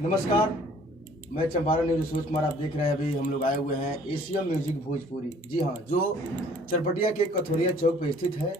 नमस्कार, मैं चंपारण न्यूज सूरज कुमार। आप देख रहे हैं अभी हम लोग आए हुए हैं एशिया म्यूजिक भोजपुरी। जी हाँ, जो चरपटिया के कथोरिया चौक पे स्थित है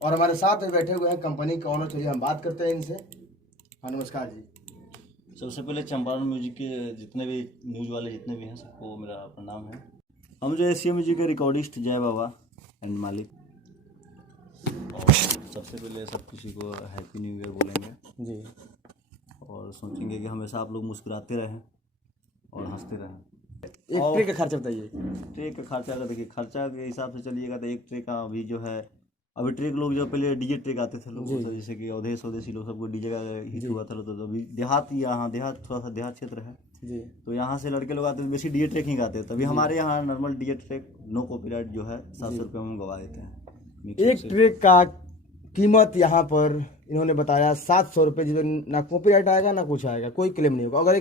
और हमारे साथ में बैठे हुए हैं कंपनी के ऑनर। चलिए हम बात करते हैं इनसे। हाँ नमस्कार जी। सबसे पहले चंपारण म्यूजिक के जितने भी न्यूज़ वाले जितने भी हैं सबको मेरा प्रणाम है। हम जो एशिया म्यूजिक के रिकॉर्डिस्ट जय बाबा एंड मालिक, और सबसे पहले सब किसी को हैप्पी न्यू ईयर बोलेंगे जी। और सोचेंगे कि हमेशा आप लोग मुस्कुराते रहें और हंसते रहें। एक ट्रे का खर्चा बताइए। ट्रेक का खर्चा का देखिए, खर्चा के हिसाब से चलिएगा तो एक ट्रेक का अभी जो है, अभी ट्रेक लोग जो पहले डीजे ट्रेक आते थे लोग, तो जैसे कि अवधेश लोग सबको डीजे का हिट हुआ था, तो अभी देहात थोड़ा सा देहात क्षेत्र है जी। तो यहाँ से लड़के लोग आते थे, बेसी डीजे ट्रेक ही गाते थे। तभी हमारे यहाँ normal DJ track no copyright जो है 700 रुपये में गवा देते हैं। एक ट्रे का कीमत यहाँ पर इन्होंने बताया 700 रुपये, जिसमें ना कॉपीराइट आएगा ना कुछ आएगा, कोई क्लेम नहीं होगा।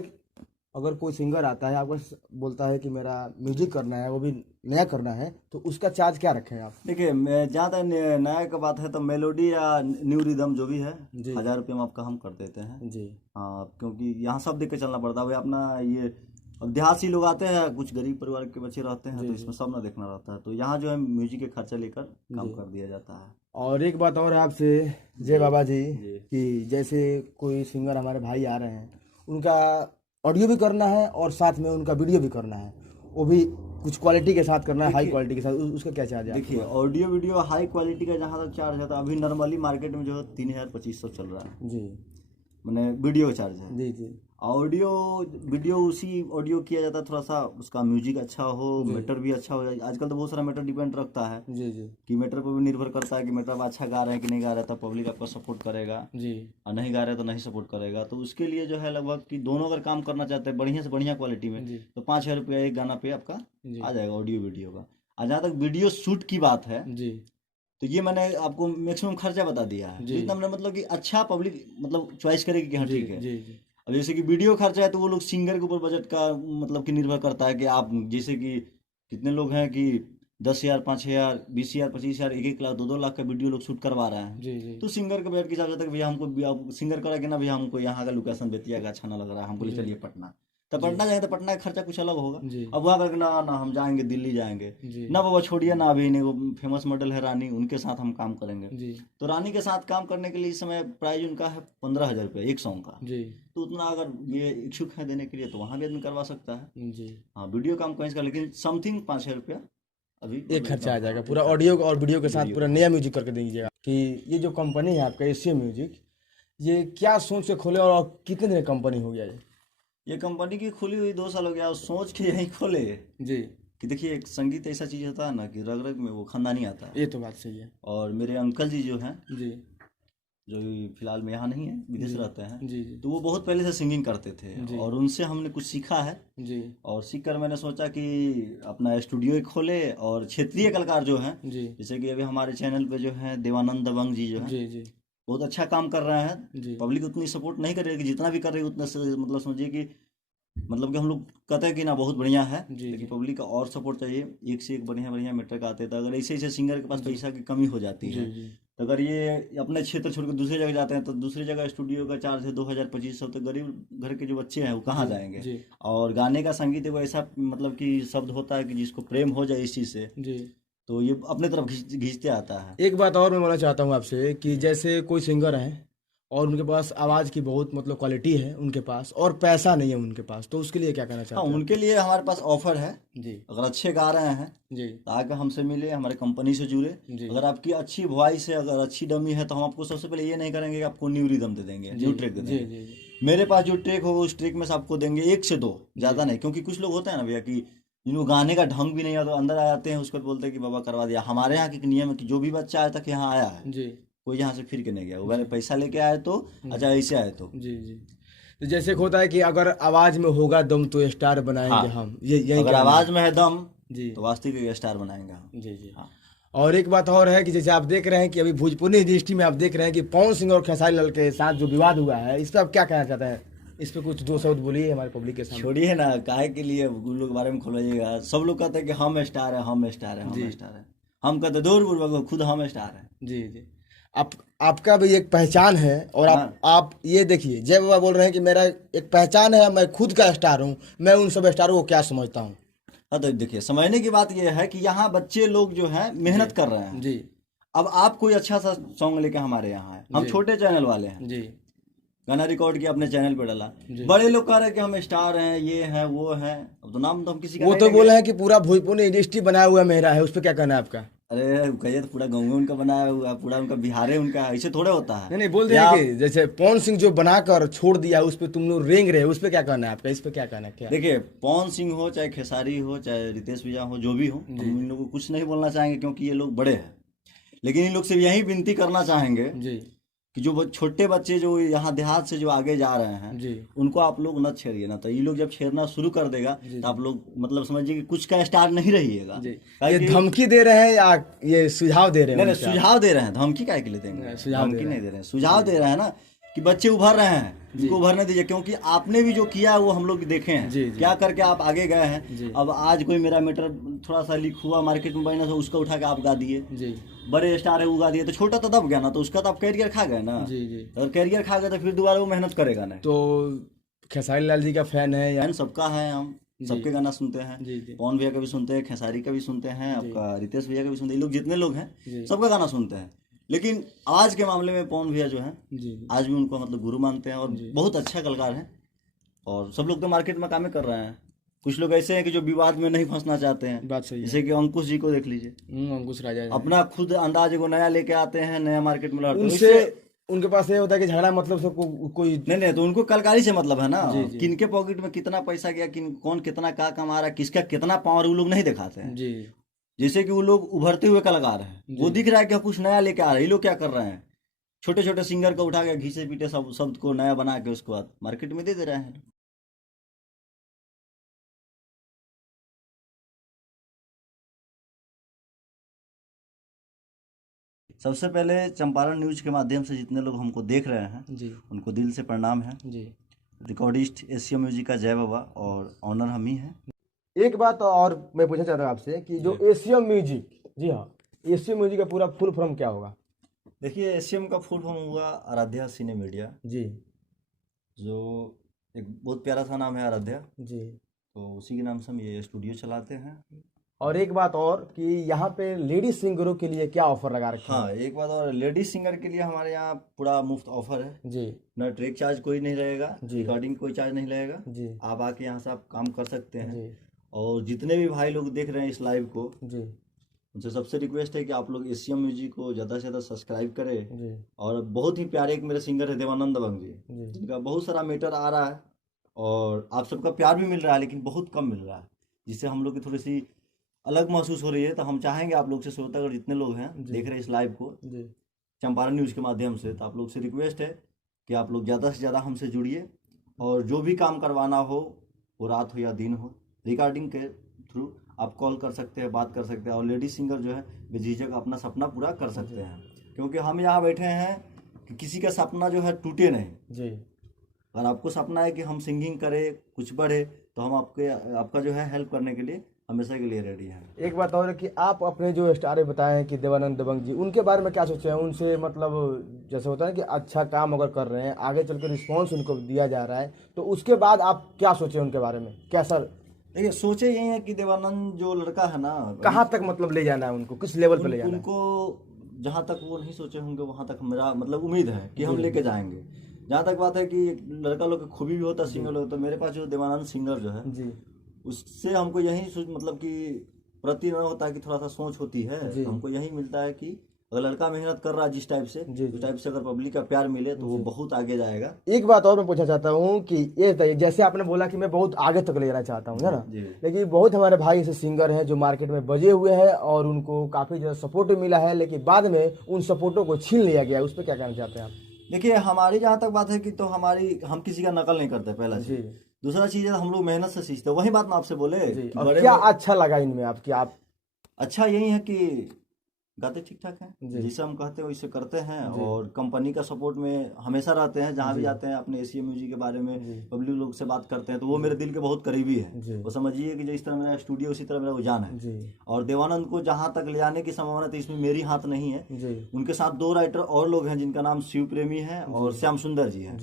अगर कोई सिंगर आता है आपको बोलता है कि मेरा म्यूजिक करना है, वो भी नया करना है, तो उसका चार्ज क्या रखें आप? देखिए, जहाँ तक नया का बात है तो मेलोडी या न्यू रिदम जो भी है 1000 रुपये में आपका हम कर देते हैं जी। हाँ, क्योंकि यहाँ सब देख के चलना पड़ता है भाई अपना। ये अब देहाती लोग आते हैं, कुछ गरीब परिवार के बच्चे रहते हैं, तो इसमें सब ना देखना रहता है, तो यहाँ जो है म्यूजिक के खर्चा लेकर काम कर दिया जाता है। और एक बात और है आपसे जय बाबा जी कि जैसे कोई सिंगर हमारे भाई आ रहे हैं, उनका ऑडियो भी करना है और साथ में उनका वीडियो भी करना है, वो भी कुछ क्वालिटी के साथ करना है, हाई क्वालिटी के साथ, उसका क्या चार्ज है? देखिए, ऑडियो वीडियो हाई क्वालिटी का जहाँ तक चार्ज है, तो अभी नॉर्मली मार्केट में जो है 3200 चल रहा है जी, मैंने वीडियो चार्ज है जी जी। ऑडियो वीडियो उसी ऑडियो किया जाता है, थोड़ा सा उसका म्यूजिक अच्छा हो, मैटर भी अच्छा हो। आजकल तो बहुत सारा मैटर डिपेंड रखता है जी जी कि मैटर पर भी निर्भर करता है कि मैटर अच्छा गा रहे हैं कि नहीं गा रहे हैं, तो पब्लिक आपको सपोर्ट करेगा जी, और नहीं गा रहे हैं तो नहीं सपोर्ट करेगा। तो उसके लिए जो है लगभग कि दोनों अगर काम करना चाहते हैं बढ़िया से बढ़िया क्वालिटी में, तो 5,000 रुपया एक गाना पे आपका आ जाएगा ऑडियो वीडियो का। और जहाँ तक वीडियो शूट की बात है जी, तो ये मैंने आपको मैक्सिमम खर्चा बता दिया है, जितना मैंने मतलब कि अच्छा पब्लिक मतलब चॉइस करेगी कि हाँ ठीक है। जी जी। अब जैसे कि वीडियो खर्चा है तो वो लोग सिंगर के ऊपर बजट का मतलब कि निर्भर करता है कि आप जैसे कि कितने लोग हैं कि 10,000, 5,000, 20,000, 25,000, 1-1 लाख, 2-2 लाख का वीडियो लोग शूट करवा रहे हैं। जी जी तो सिंगर के बजट के हिसाब से तक भैया हमको सिंगर करा के ना भैया हमको यहाँ का लोकेशन बेतिया का अच्छा ना लग रहा है, हमको ले चलिए पटना। तो पटना जाएंगे तो पटना का खर्चा कुछ अलग होगा। अब वहाँ करके ना ना हम जाएंगे दिल्ली जाएंगे ना, बाबा छोड़िए ना, अभी नहीं वो फेमस मॉडल है रानी, उनके साथ हम काम करेंगे। तो रानी के साथ काम करने के लिए इस समय प्राइस उनका है 15,000 रुपये एक सॉन्ग का। तो उतना अगर ये इच्छुक है देने के लिए तो वहाँ भी आदमी करवा सकता है जी। हाँ, वीडियो काम कहीं का, लेकिन समथिंग 5,000 रुपया अभी एक खर्चा आ जाएगा पूरा ऑडियो और वीडियो के साथ, पूरा नया म्यूजिक करके दीजिएगा। कि ये जो कंपनी है आपका एशिया म्यूजिक, ये क्या सोच से खोले और कितने दिन कंपनी हो गया? ये कंपनी की खुली हुई 2 साल हो गया, और सोच के यहीं खोले जी कि देखिए एक संगीत ऐसा चीज़ होता है ना कि रग रग में वो खानदानी आता है। ये तो बात सही है। और मेरे अंकल जी जो हैं जी, जो फिलहाल में यहाँ नहीं है, विदेश रहते हैं, जी तो वो बहुत पहले से सिंगिंग करते थे और उनसे हमने कुछ सीखा है जी। और सीख कर मैंने सोचा कि अपना स्टूडियो खोले और क्षेत्रीय कलाकार जो हैं, जैसे कि अभी हमारे चैनल पे जो है देवानंद दबंग जी जो हैं, जी जी बहुत अच्छा काम कर रहे हैं। पब्लिक उतनी सपोर्ट नहीं कर रही है कि जितना भी कर रही है उतना मतलब समझिए कि मतलब कि हम लोग कहते हैं कि ना बहुत बढ़िया है, लेकिन पब्लिक का और सपोर्ट चाहिए। एक से एक बढ़िया बढ़िया मैटर का आते थे। अगर ऐसे ऐसे सिंगर के पास पैसा की कमी हो जाती है, तो अगर ये अपने क्षेत्र छोड़ कर दूसरी जगह जाते हैं तो दूसरी जगह स्टूडियो का चार्ज है 2,000-2,500, तो गरीब घर के जो बच्चे हैं वो कहाँ जाएंगे? और गाने का संगीत वो ऐसा मतलब कि शब्द होता है कि जिसको प्रेम हो जाए इस चीज़ से तो ये अपने तरफ खींचते आता है। एक बात और मैं बोलना चाहता हूँ आपसे कि जैसे कोई सिंगर है और उनके पास आवाज़ की बहुत मतलब क्वालिटी है उनके पास, और पैसा नहीं है उनके पास, तो उसके लिए क्या कहना चाहते हैं? हाँ, उनके लिए हमारे पास ऑफर है जी। अगर अच्छे गा रहे हैं जी तो आके हमसे मिले, हमारे कंपनी से जुड़े। अगर आपकी अच्छी वॉइस है, अगर अच्छी डमी है, तो हम आपको सबसे पहले ये नहीं करेंगे कि आपको न्यू रिदम दे देंगे, न्यू ट्रैक दे देंगे। मेरे पास जो ट्रैक होगा उस ट्रैक में से आपको देंगे 1 से 2, ज़्यादा नहीं। क्योंकि कुछ लोग होते हैं ना भैया कि जिनको गाने का ढंग भी नहीं आता, तो अंदर आ जाते हैं, उसको बोलते हैं कि बाबा करवा दिया। हमारे यहाँ की नियम है कि जो भी बच्चा आज तक यहाँ आया है कोई यहाँ से फिर के नहीं गया, वो पैसा लेके आए तो अच्छा ऐसे आए तो जी जी। तो जैसे होता है कि अगर आवाज में होगा दम तो स्टार बनाएंगे हम, ये अगर आवाज में है दम जी तो वास्तविक स्टार बनाएंगे हम जी जी। हाँ। और एक बात और है कि जैसे आप देख रहे हैं कि अभी भोजपुरी इंडस्ट्री में आप देख रहे हैं कि पवन सिंह और खेसारी लाल के साथ जो विवाद हुआ है, इस पर आप क्या कहना चाहते हैं? इस पे कुछ 2 शब्द बोलिए हमारे पब्लिक के सामने। छोड़िए ना, काहे के लिए उन लोग के बारे में खोलिएगा। सब लोग कहते हैं कि हम स्टार है, हम स्टार है, हम स्टार है। हम कहते दूर खुद हम स्टार है जी जी। आपका भी एक पहचान है, और आप ये देखिए, जय बाबा बोल रहे हैं कि मेरा एक पहचान है, मैं खुद का स्टार हूँ, मैं उन सब स्टारों को क्या समझता हूँ। हाँ तो देखिए, समझने की बात यह है कि यहाँ बच्चे लोग जो है मेहनत कर रहे हैं जी। अब आप कोई अच्छा सा सॉन्ग लेके हमारे यहाँ है, हम छोटे चैनल वाले हैं जी। गाना रिकॉर्ड किया, अपने चैनल पे डाला, बड़े लोग कह रहे हैं कि हम स्टार हैं, ये है वो है। अब तो नाम तो हम किसी का वो नहीं तो लेंगे। बोले हैं कि पूरा भोजपुर इंडस्ट्री बनाया हुआ मेरा है, उस पर क्या कहना है आपका? अरे कहिए तो पूरा गाँव उनका बनाया हुआ है, पूरा उनका बिहार है उनका, ऐसे थोड़े होता है। नहीं बोल रहे हैं कि जैसे पवन सिंह जो बनाकर छोड़ दिया, उस पर तुम लोग रेंग रहे हो, उस पर क्या कहना है आपका? इस पर क्या कहना है? क्या देखिए, पवन सिंह हो चाहे खेसारी हो चाहे रितेश भैया हो, जो भी हो, हम इन लोगों को कुछ नहीं बोलना चाहेंगे क्योंकि ये लोग बड़े हैं। लेकिन इन लोग से यही विनती करना चाहेंगे जी कि जो छोटे बच्चे जो यहाँ देहात से जो आगे जा रहे हैं जी उनको आप लोग न छेड़िए ना। तो ये लोग जब छेड़ना शुरू कर देगा तो आप लोग मतलब समझिए कि कुछ का स्टार नहीं रहिएगा। ये धमकी दे रहे हैं या ये सुझाव दे रहे हैं? नहीं, सुझाव दे रहे हैं। धमकी काहे के लिए देंगे? धमकी नहीं दे रहे हैं, सुझाव दे रहे हैं ना कि बच्चे उभर रहे हैं, इनको उभरने दीजिए। क्योंकि आपने भी जो किया वो हम लोग देखे हैं, क्या करके आप आगे गए हैं। अब आज कोई मेरा मैटर थोड़ा सा लीक हुआ मार्केट में बना, तो उसका उठा के आप गा दिए, बड़े स्टार है वो गा दिए, तो छोटा तो दब गया ना, तो उसका तो आप कैरियर खा गए ना। अगर कैरियर खा गए तो फिर दोबारा वो मेहनत करेगा ना। तो खेसारी लाल जी का फैन है या? सबका है, हम सबके गाना सुनते हैं, पवन भैया का भी सुनते हैं, खेसारी का भी सुनते हैं, आपका रितेश भैया का भी सुनते हैं, ये लोग जितने लोग हैं सबका गाना सुनते हैं। लेकिन आज के मामले में पवन भैया जो है आज भी उनको मतलब गुरु मानते हैं, और बहुत अच्छा कलाकार हैं, और सब लोग तो मार्केट में काम कर रहे हैं। कुछ लोग ऐसे हैं कि जो विवाद में नहीं फंसना चाहते हैं, बात सही है। जैसे कि अंकुश जी को देख लीजिए, अंकुश राजा अपना खुद अंदाज को नया लेके आते हैं, नया मार्केट में लड़ते हैं। उनसे उनके पास ये होता है कि झगड़ा मतलब सबको कोई नहीं, तो उनको कलकारी से मतलब है ना, किनके पॉकेट में कितना पैसा गया, कौन कितना क्या कमा रहा है, किसका कितना पावर, वो लोग नहीं दिखाते हैं जी। जैसे कि वो लोग उभरते हुए कलाकार हैं, वो दिख रहा है कि कुछ नया लेके आ रहे हैं। ये लोग क्या कर रहे हैं, छोटे छोटे सिंगर को उठा के घीसे पीटे सब शब्द को नया बना के उसके बाद मार्केट में दे दे रहे हैं। सबसे पहले चंपारण न्यूज के माध्यम से जितने लोग हमको देख रहे हैं जी, उनको दिल से प्रणाम है जी। रिकॉर्डिस्ट एशिया म्यूजिक का जय बाबा, और ऑनर हम ही हैं। एक बात और मैं पूछना चाहता हूँ आपसे कि जो एशिया म्यूजिक, जी हाँ, एशिया म्यूजिक का पूरा फुल फॉर्म क्या होगा? देखिए, एशियम का फुल फॉर्म हुआ आराध्या सिने मीडिया जी, जो एक बहुत प्यारा सा नाम है आराध्या जी, तो उसी के नाम से हम ये स्टूडियो चलाते हैं। और एक बात और कि यहाँ पे लेडीज सिंगरों के लिए क्या ऑफर लगा रखा है? हाँ, एक बात और, लेडीज सिंगर के लिए हमारे यहाँ पूरा मुफ्त ऑफर है जी। ना ट्रैक चार्ज कोई नहीं रहेगा, रिकॉर्डिंग कोई चार्ज नहीं लगेगा जी। आप आके यहाँ से आप काम कर सकते हैं जी। और जितने भी भाई लोग देख रहे हैं इस लाइव को जी, उनसे सबसे रिक्वेस्ट है कि आप लोग एशिया म्यूजिक को ज़्यादा से ज़्यादा सब्सक्राइब करें जी। और बहुत ही प्यारे एक मेरे सिंगर है देवानंद दबंग जी, जिनका बहुत सारा मैटर आ रहा है और आप सबका प्यार भी मिल रहा है, लेकिन बहुत कम मिल रहा है, जिससे हम लोग की थोड़ी सी अलग महसूस हो रही है। तो हम चाहेंगे आप लोग से, श्रोतागण जितने लोग हैं देख रहे हैं इस लाइव को चंपारण न्यूज़ के माध्यम से, तो आप लोग से रिक्वेस्ट है कि आप लोग ज़्यादा से ज़्यादा हमसे जुड़िए, और जो भी काम करवाना हो, वो रात हो या दिन हो, रिकॉर्डिंग के थ्रू आप कॉल कर सकते हैं, बात कर सकते हैं, और लेडी सिंगर जो है बेझिझक अपना सपना पूरा कर सकते हैं। क्योंकि हम यहाँ बैठे हैं कि किसी का सपना जो है टूटे नहीं जी। अगर आपको सपना है कि हम सिंगिंग करें, कुछ बढ़े, तो हम आपका जो है हेल्प करने के लिए हमेशा के लिए रेडी है। एक बात और है कि आप अपने जो स्टार बताए हैं कि देवानंद दबंग जी, उनके बारे में क्या सोचे हैं? उनसे मतलब जैसे होता है कि अच्छा काम अगर कर रहे हैं, आगे चलकर रिस्पांस उनको दिया जा रहा है, तो उसके बाद आप क्या सोचे उनके बारे में? कैसा? देखिए, सोचे यही है कि देवानंद जो लड़का है ना, कहाँ तक मतलब ले जाना है उनको, किस लेवल पे ले जाना है उनको? जहाँ तक वो नहीं सोचे होंगे वहाँ तक मेरा मतलब उम्मीद है कि हम लेके जाएंगे। जहाँ तक बात है कि लड़का लोग की खूबी भी होता है, सिंगर लोग, तो मेरे पास जो देवानंद सिंगर जो है जी, उससे हमको यही मतलब कि प्रति न होता है कि थोड़ा सा सोच होती है, तो हमको यही मिलता है कि अगर लड़का मेहनत कर रहा है जिस टाइप से, उस टाइप से अगर पब्लिक का प्यार मिले तो वो बहुत आगे जाएगा। एक बात और मैं पूछना चाहता हूँ कि ये जैसे आपने बोला कि मैं बहुत आगे तक ले जाना चाहता हूँ, है ना, लेकिन बहुत हमारे भाई ऐसे सिंगर हैं जो मार्केट में बजे हुए हैं और उनको काफी ज्यादा सपोर्ट मिला है, लेकिन बाद में उन सपोर्टों को छीन लिया गया, उस पर क्या कहना चाहते हैं आप? देखिए, हमारी जहाँ तक बात है कि तो हम किसी का नकल नहीं करते, पहला चीज। दूसरा चीज है हम लोग मेहनत से सीखते हैं, वही बात मैं आपसे बोले। और क्या अच्छा लगा इनमें आपकी? आप अच्छा यही है कि गाते ठीक ठाक हैं, जी। जिसे हम कहते हैं वैसे करते हैं, और कंपनी का सपोर्ट में हमेशा रहते हैं। जहाँ भी जाते हैं अपने एशिया म्यूजिक के बारे में पब्लिक लोग से बात करते हैं, तो वो मेरे दिल के बहुत करीबी है। वो समझिए कि जिस तरह मेरा स्टूडियो उसी तरह मेरा उजान है। और देवानंद को जहाँ तक ले आने की संभावना थी, इसमें मेरी हाथ नहीं है। उनके साथ 2 राइटर और लोग हैं जिनका नाम शिव प्रेमी है और श्याम सुंदर जी है,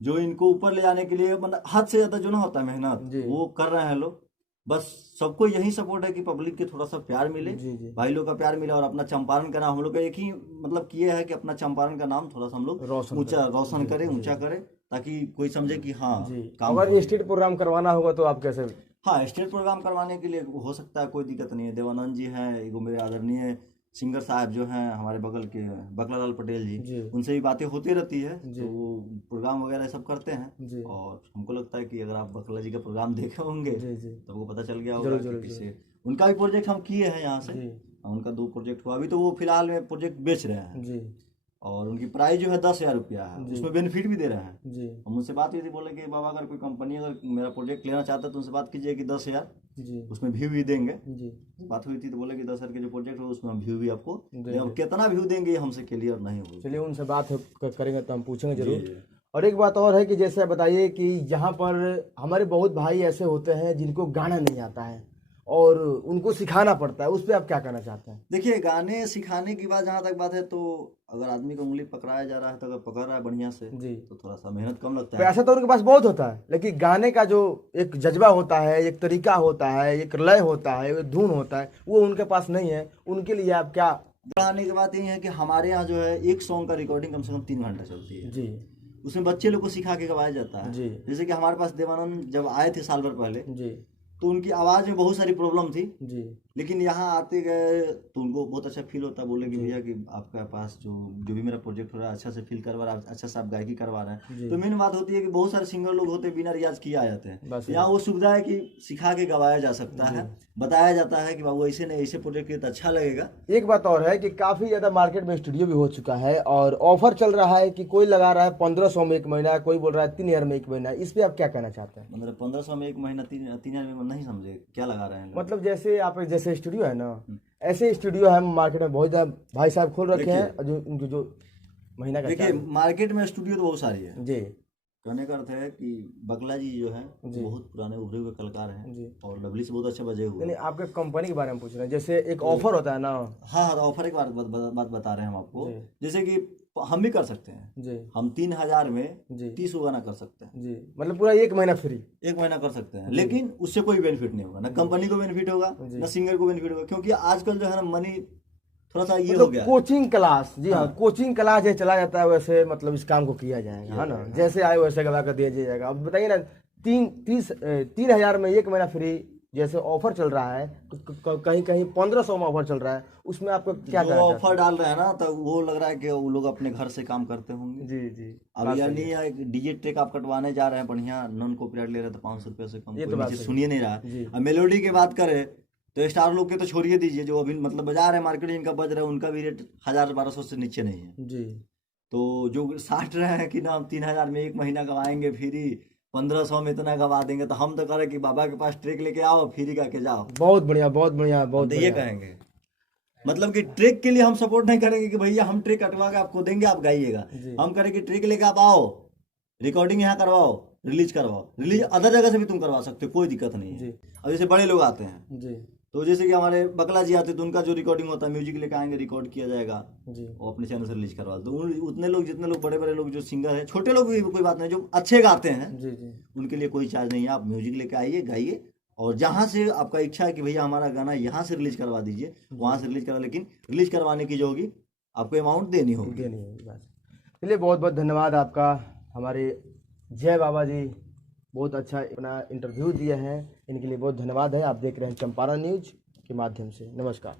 जो इनको ऊपर ले जाने के लिए मतलब हद से ज्यादा जो ना होता है मेहनत वो कर रहे हैं लोग। बस सबको यही सपोर्ट है कि पब्लिक के थोड़ा सा प्यार मिले, भाई लोग का प्यार मिले, और अपना चंपारण का नाम हम लोग का एक ही मतलब किए है कि अपना चंपारण का नाम थोड़ा सा हम लोग ऊंचा रोशन करें, ऊंचा करें, ताकि कोई समझे कि हाँ काम। अगर स्टेट प्रोग्राम करवाना होगा तो आप कैसे? हाँ, स्टेट प्रोग्राम करवाने के लिए हो सकता है, कोई दिक्कत नहीं है। देवानंद जी हैं, एगो मेरे आदरणीय सिंगर साहब जो हैं हमारे बगल के बकलालाल पटेल जी, उनसे भी बातें होती रहती है, तो वो प्रोग्राम वगैरह सब करते हैं। और हमको लगता है कि अगर आप बकला जी का प्रोग्राम देखे होंगे तो वो पता चल गया होगा कि किससे उनका भी प्रोजेक्ट हम किए हैं यहाँ से। उनका 2 प्रोजेक्ट हुआ, अभी तो वो फिलहाल में प्रोजेक्ट बेच रहे हैं, और उनकी प्राइस जो है 10,000 रुपया है, उसमें बेनिफिट भी दे रहे हैं। हम उनसे बात हुई थी, बोले कि बाबा अगर कोई कंपनी अगर मेरा प्रोजेक्ट लेना चाहता है तो उनसे बात कीजिए कि 10,000 उसमें व्यू भी देंगे। बात हुई थी तो बोले कि 10,000 के जो प्रोजेक्ट हो उसमें व्यू भी आपको कितना व्यू देंगे हमसे क्लियर नहीं होगा। चलिए उनसे बात करेंगे तो हम पूछेंगे जरूर। और एक बात और है कि जैसे बताइए कि यहाँ पर हमारे बहुत भाई ऐसे होते हैं जिनको गाना नहीं आता है और उनको सिखाना पड़ता है, उस पर आप क्या कहना चाहते हैं? देखिए, गाने सिखाने की बात जहाँ तक बात है, तो अगर आदमी को उंगली पकड़ाया जा रहा है तो अगर पकड़ रहा है बढ़िया से तो थोड़ा सा मेहनत कम लगता है। पैसा तो उनके पास बहुत होता है, लेकिन गाने का जो एक जज्बा होता है, एक तरीका होता है, एक लय होता है, एक धुन होता है, वो उनके पास नहीं है। उनके लिए आप क्या? बढ़ाने की बात यही है कि हमारे यहाँ जो है एक सॉन्ग का रिकॉर्डिंग कम से कम 3 घंटा चलती है जी। उसमें बच्चे लोग को सिखा के गवाया जाता है जी। जैसे कि हमारे पास देवानंद जब आए थे साल भर पहले जी, तो उनकी आवाज़ में बहुत सारी प्रॉब्लम थी जी, लेकिन यहाँ आते गए तो उनको बहुत अच्छा फील होता। बोले कि भैया कि आपके पास जो भी मेरा प्रोजेक्ट हो रहा है अच्छा से फील करवा रहा है, अच्छा से आप गायकी करवा रहे हैं। तो मेन बात होती है कि बहुत सारे सिंगर लोग होते हैं बिना रियाज किए आ जाते हैं, यहाँ वो सुविधा है कि सिखा के गवाया जा सकता है, बताया जाता है कि बाबू ऐसे नहीं ऐसे प्रोजेक्ट किए तो अच्छा लगेगा। एक बात और है कि काफी ज्यादा मार्केट में स्टूडियो भी हो चुका है और ऑफर चल रहा है कि कोई लगा रहा है 1500 में 1 महीना, कोई बोल रहा है 3,000 में 1 महीना। इस पे आप क्या कहना चाहते हैं? मतलब 1500 में 1 महीना, 3,000 में नहीं समझे क्या लगा रहे हैं? मतलब जैसे आप जैसे स्टूडियो है ना, ऐसे स्टूडियो है मार्केट में बहुत ज्यादा भाई साहब खोल रखे हैं जो उनके जो महीना का। देखिए, मार्केट में स्टूडियो तो बहुत सारी है जी। कहने का अर्थ है कि बकला जी जो है बहुत पुराने उभरे हुए कलाकार हैं और लवली से बहुत अच्छा बजे हुए। नहीं, आपके कंपनी के बारे में पूछ रहे हैं, जैसे एक ऑफर होता है ना। हाँ, ऑफर एक बात बता रहे हैं हम आपको। जैसे कि हम भी कर सकते हैं जी, हम 3,000 में 30 गाना कर सकते हैं जी, मतलब पूरा 1 महीना फ्री 1 महीना कर सकते हैं। लेकिन उससे कोई बेनिफिट नहीं होगा, ना कंपनी को बेनिफिट होगा ना सिंगर को बेनिफिट होगा, क्योंकि आजकल जो है ना मनी थोड़ा सा ये हो गया। कोचिंग क्लास जी, हाँ कोचिंग क्लास जैसे चला जाता है वैसे मतलब इस काम को किया जाएगा, है ना। जैसे आए वैसे गवा कर दिया जाएगा। अब बताइए ना, 3,000 में 1 महीना फ्री जैसे ऑफर चल रहा है, कहीं कहीं 1500 में ऑफर चल रहा है, उसमें आपको क्या जो ऑफर डाल रहे हैं ना, तो वो लग रहा है कि वो लोग अपने घर से काम करते होंगे जी जी। अब यानी एक डीजे ट्रैक आप कटवाने जा रहे हैं बढ़िया, नॉन कॉपीराइट ले रहे हैं तो 500 रुपये से कम कोई सुनिए नहीं रहा है। अब मेलोडी की बात करें तो स्टार लोग के तो छोड़िए दीजिए, जो अभी मतलब बजा रहे हैं मार्केट जिनका बज रहा है उनका भी रेट 1,000-1,200 से नीचे नहीं है जी। तो जो साठ रहे हैं कि ना हम 3,000 में 1 महीना गवाएंगे फ्री, 1,500 में इतना गवा देंगे, तो हम तो करें कि बाबा के पास ट्रैक लेके आओ फ्री करके जाओ। बहुत बढ़िया बहुत बढ़िया बहुत ये कहेंगे, मतलब कि ट्रैक के लिए हम सपोर्ट नहीं करेंगे कि भैया हम ट्रैक कटवा के आपको देंगे आप गाइएगा। हम करें कि ट्रैक लेके आप आओ, रिकॉर्डिंग यहाँ करवाओ, रिलीज करवाओ। रिलीज अदर जगह से भी तुम करवा सकते हो, कोई दिक्कत नहीं है। अब जैसे बड़े लोग आते हैं जी, तो जैसे कि हमारे बकला जी आते हैं तो उनका जो रिकॉर्डिंग होता है म्यूजिक लेके आएंगे, रिकॉर्ड किया जाएगा जी, और अपने चैनल से रिलीज करवा दो। उतने लोग जितने लोग बड़े बड़े लोग जो सिंगर हैं, छोटे लोग भी कोई बात नहीं, जो अच्छे गाते हैं जी जी, उनके लिए कोई चार्ज नहीं है। आप म्यूजिक लेके आइए, गाइए, और जहाँ से आपका इच्छा है कि भैया हमारा गाना यहाँ से रिलीज करवा दीजिए, वहाँ से रिलीज करवा, लेकिन रिलीज करवाने की जो होगी आपको अमाउंट देनी होगी। चलिए, बहुत बहुत धन्यवाद आपका। हमारे जय बाबा जी बहुत अच्छा अपना इंटरव्यू दिए हैं, इनके लिए बहुत धन्यवाद है। आप देख रहे हैं चंपारण न्यूज के माध्यम से। नमस्कार।